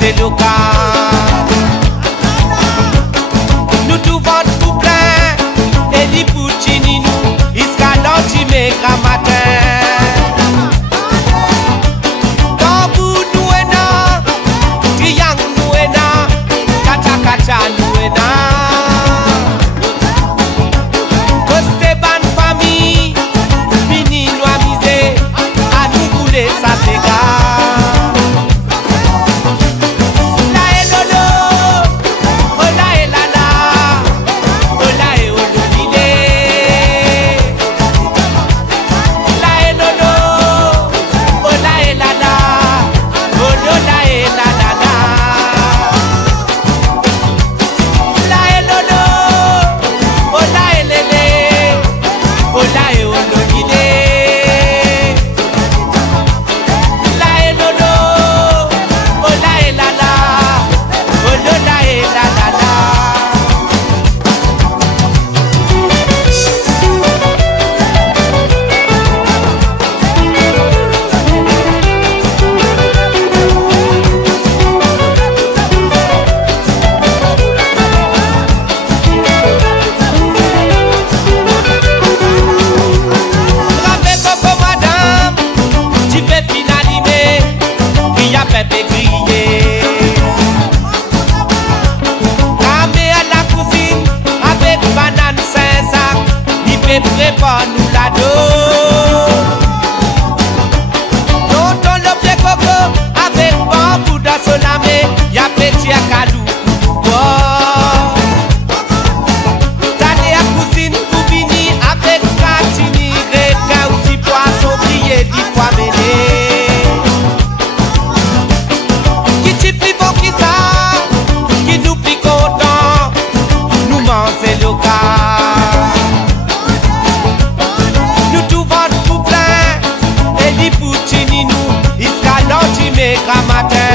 C'est le cas. Nous tout vendre tout plein. Et dit Puccini nous, Iscaloti mais Grammatin. Tambour nous est là, triangle nous est là, kacha nous est là. Costeban famille, fini nous amuser, à nous bouler ça c'est gars. Pepe grillé. Ramé à la cousine avec banane 5 sacs. Il fait prépare nous la dos. Tonton le pied coco avec bambou dans son amé. Y'a petit à calou. T'allez à cousine pour venir avec Santini. Requin ou si poisson grillé 10 fois mêlé. C'est le cas. Nous tout vendons tout plein. Et dit Puccini nous, Iscaloti mais Grammatin.